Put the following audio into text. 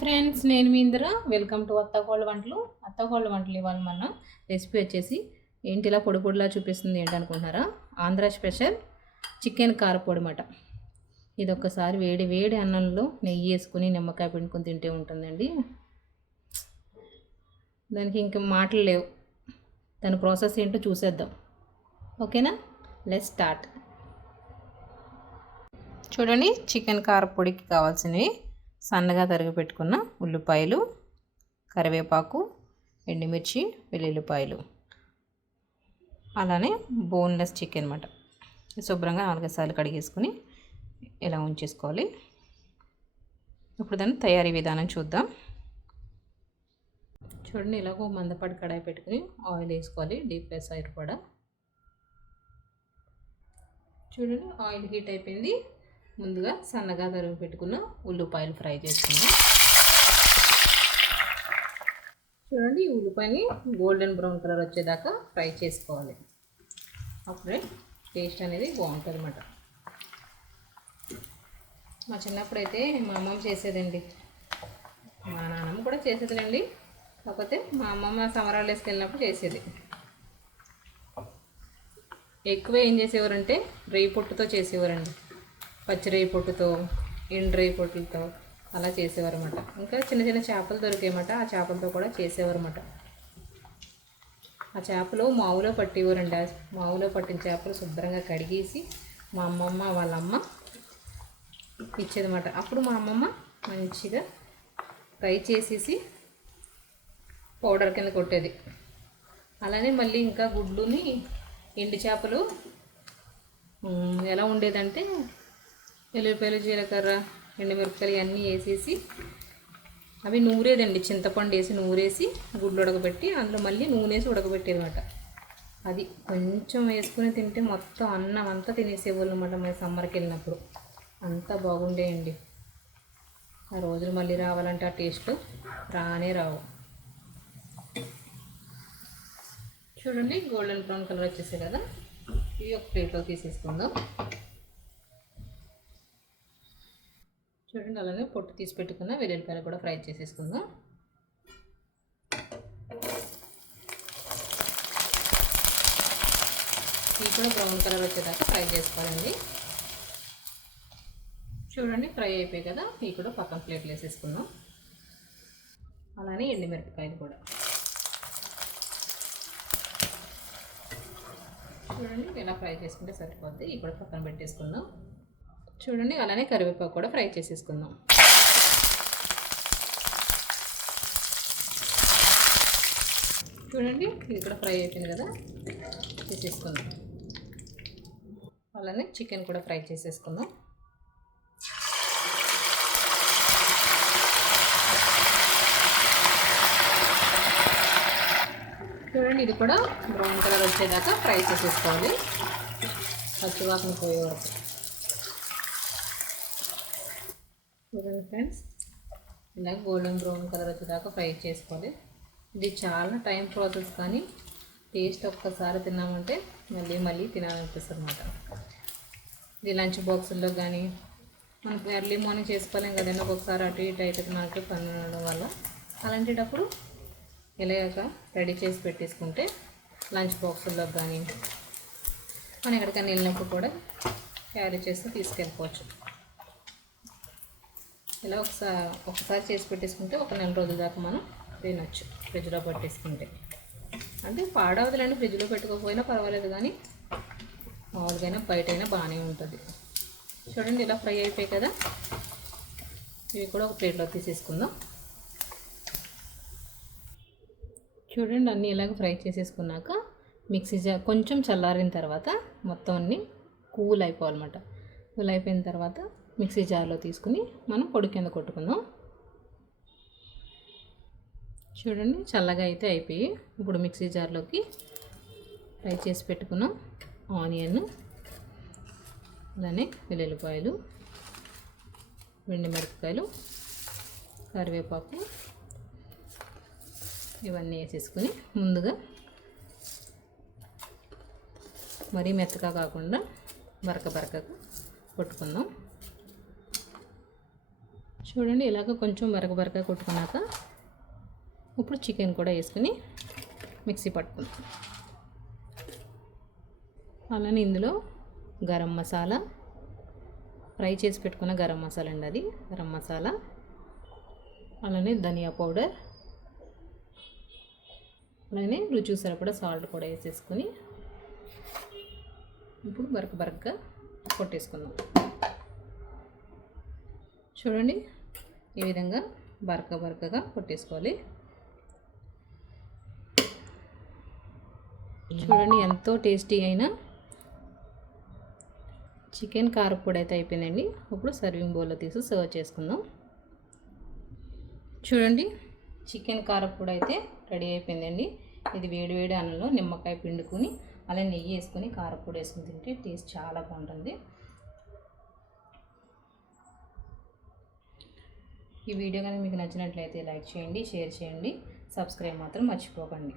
Friends, నేను మీ Indira. Welcome to అత్తకోళ్ళ వంటలు. అత్తకోళ్ళ వంటలు ఇవాళ మన రెసిపీ వచ్చేసి ఏంటి ఇలా పొడి పొడిలా చూపిస్తుంది ఏంటనుకుంటున్నారా? ఆంధ్ర స్పెషల్ చికెన్ కారపొడి అన్నమాట. ఇది ఒక్కసారి వేడి వేడి అన్నంలో నెయ్యి వేసుకుని నిమ్మకాయ పిండుకొని తింటే ఉంటుందండి. దానికి ఇంక మాటలు లేవు. దాని ప్రాసెస్ ఏంటో చూసేద్దాం. ఓకేనా? Let's start. చూడండి, చికెన్ కారపొడికి కావాల్సినవి సన్నగా తరిగి పెట్టుకున్న ఉల్లిపాయలు, కరివేపాకు, ఎండుమిర్చి, వెల్లుల్లిపాయలు, అలానే బోన్లెస్ చికెన్ అన్నమాట. శుభ్రంగా 4 సార్లు కడిగేసుకుని ఇలా ఉంచేసుకోవాలి. ఇప్పుడు దాన్ని తయారీ విధానం చూద్దాం. చూడండి, ఇలాగో మందపాటి కడాయి పెట్టుకుని ఆయిల్ వేసుకోవాలి. డీప్ ఫ్రై సరిపడా. చూడండి, ఆయిల్ హీట్ అయిపోయింది. ముందుగా సన్నగా తరిగి పెట్టుకున్న ఉల్లిపాయలు ఫ్రై చేసుకుందాం. చూడండి, ఈ ఉల్లిపాయని గోల్డెన్ బ్రౌన్ కలర్ వచ్చేదాకా ఫ్రై చేసుకోవాలి. అప్పుడే టేస్ట్ అనేది బాగుంటుంది అన్నమాట. మా చిన్నప్పుడు అయితే మా అమ్మమ్మ చేసేదండి. మా నాన్నమ్మ కూడా చేసేదండి. కాకపోతే మా అమ్మమ్మ సమ్మర్ హాలిడేస్కి వెళ్ళినప్పుడు చేసేది. ఎక్కువ ఏం చేసేవారంటే రేయి పొట్టుతో చేసేవారండి. పచ్చి రేయి పొట్టుతో, ఎండు రేయి పొట్టులతో అలా చేసేవారు అన్నమాట. ఇంకా చిన్న చిన్న చేపలు దొరికేయమాట. ఆ చేపలతో కూడా చేసేవారు అన్నమాట. ఆ చేపలు మావులో పట్టేవారండి. మావులో పట్టిన చేపలు శుభ్రంగా కడిగేసి మా అమ్మమ్మ వాళ్ళ అమ్మ ఇచ్చేదన్నమాట. అప్పుడు మా అమ్మమ్మ మంచిగా ఫ్రై చేసేసి పౌడర్ కింద కొట్టేది. అలానే మళ్ళీ ఇంకా గుడ్లుని, ఎండు చేపలు ఎలా ఉండేదంటే వెల్లుల్లిపాయలు, జీలకర్ర, ఎండుమిరపకాయలు ఇవన్నీ వేసేసి అవి నూరేదండి. చింతపండు వేసి నూరేసి గుడ్లు ఉడకబెట్టి అందులో మళ్ళీ నూనె వేసి ఉడకబెట్టేదన్నమాట. అది కొంచెం వేసుకుని తింటే మొత్తం అన్నం అంతా తినేసేవాళ్ళు అన్నమాట. మేము సమ్మర్కి వెళ్ళినప్పుడు అంతా బాగుండేయండి. ఆ రోజులు మళ్ళీ రావాలంటే ఆ టేస్ట్ రానే రావు. చూడండి, గోల్డెన్ బ్రౌన్ కలర్ వచ్చేసాయి కదా. ఇవి ఒక ప్లేట్లో తీసేసుకుందాం. చూడండి, అలానే పొట్టు తీసి పెట్టుకున్న వెల్లుల్లిపాయలు కూడా ఫ్రై చేసేసుకుందాం. ఇవి కూడా బ్రౌన్ కలర్ వచ్చేదాకా ఫ్రై చేసుకోవాలండి. చూడండి, ఫ్రై అయిపోయాయి కదా. ఇవి కూడా పక్కన ప్లేట్లు వేసేసుకుందాం. అలానే ఎండుమిరపకాయలు కూడా చూడండి ఇలా ఫ్రై చేసుకుంటే సరిపోద్ది. ఇవి కూడా పక్కన పెట్టేసుకుందాం. చూడండి, అలానే కరివేపాకు కూడా ఫ్రై చేసేసుకుందాం. చూడండి, ఇది కూడా ఫ్రై అయిపోయింది కదా, చేసేసుకుందాం. అలానే చికెన్ కూడా ఫ్రై చేసేసుకుందాం. చూడండి, ఇది కూడా బ్రౌన్ కలర్ వచ్చేదాకా ఫ్రై చేసేసుకోవాలి. పచ్చివాసన పోయే వరకు. చూడండి ఫ్రెండ్స్, ఇలా గోల్డెన్ బ్రౌన్ కలర్ వచ్చేదాకా ఫ్రై చేసుకోవాలి. ఇది చాలా టైం ప్రాసెస్, కానీ టేస్ట్ ఒక్కసారి తిన్నామంటే మళ్ళీ మళ్ళీ తినాలనిపిస్తుంది అన్నమాట. ఇది లంచ్ బాక్సుల్లో కానీ మనకు ఎర్లీ మార్నింగ్ చేసుకోలేం కదండి. ఒక్కొక్కసారి అటు ఇటు అవుతుంది మనకి పని ఉండడం వల్ల. అలాంటప్పుడు ఇలాగ రెడీ చేసి పెట్టేసుకుంటే లంచ్ బాక్సుల్లో కానీ మనం ఎక్కడికైనా వెళ్ళినప్పుడు కూడా క్యారీ చేసి తీసుకెళ్ళిపోవచ్చు. ఇలా ఒకసారి చేసి పెట్టేసుకుంటే ఒక నెల రోజుల దాకా మనం తినచ్చు. ఫ్రిడ్జ్లో పెట్టేసుకుంటే అంటే పాడవదులేండి. ఫ్రిడ్జ్లో పెట్టుకోకపోయినా పర్వాలేదు, కానీ మామూలుగా బయట అయినా బాగానే ఉంటుంది. చూడండి, ఇలా ఫ్రై అయిపోయాయి కదా. ఇవి కూడా ఒక ప్లేట్లో తీసేసుకుందాం. చూడండి, అన్నీ ఇలాగ ఫ్రై చేసేసుకున్నాక మిక్సీ జార్ కొంచెం చల్లారిన తర్వాత మొత్తం అన్నీ కూల్ అయిపోవాలన్నమాట. కూల్ అయిపోయిన తర్వాత మిక్సీ జార్లో తీసుకుని మనం పొడి కింద కొట్టుకుందాం. చూడండి, చల్లగా అయితే అయిపోయి ఇప్పుడు మిక్సీ జార్లోకి ఫ్రై చేసి పెట్టుకున్నాం ఆనియన్, అలానే వెల్లుల్లిపాయలు, ఎండుమిరపకాయలు, కరివేపాకు ఇవన్నీ వేసేసుకుని ముందుగా మరీ మెత్తగా కాకుండా బరకగా కొట్టుకుందాం. చూడండి ఇలాగ కొంచెం బరక కొట్టుకున్నాక ఇప్పుడు చికెన్ కూడా వేసుకుని మిక్సీ పట్టుకుందాం. అలానే ఇందులో గరం మసాలా, ఫ్రై చేసి పెట్టుకున్న గరం మసాలా అండి, అది గరం మసాలా, అలానే ధనియా పౌడర్, అలానే రుచికి సరిపడా సాల్ట్ కూడా వేసేసుకొని ఇప్పుడు బరకగా కొట్టేసుకుందాం. చూడండి ఈ విధంగా బరకగా కొట్టేసుకోవాలి. చూడండి ఎంతో టేస్టీ అయిన చికెన్ కారపొడి అయితే అయిపోయిందండి. ఇప్పుడు సర్వింగ్ బౌల్లో తీసి సర్వ్ చేసుకుందాం. చూడండి చికెన్ కారపొడి అయితే రెడీ అయిపోయిందండి. ఇది వేడి అన్నంలో నిమ్మకాయ పిండుకొని అలా నెయ్యి వేసుకొని కారపొడి వేసుకుని తింటే టేస్ట్ చాలా బాగుంటుంది. ఈ వీడియో కానీ మీకు నచ్చినట్లయితే లైక్ చేయండి, షేర్ చేయండి, సబ్స్క్రైబ్ మాత్రం మర్చిపోకండి.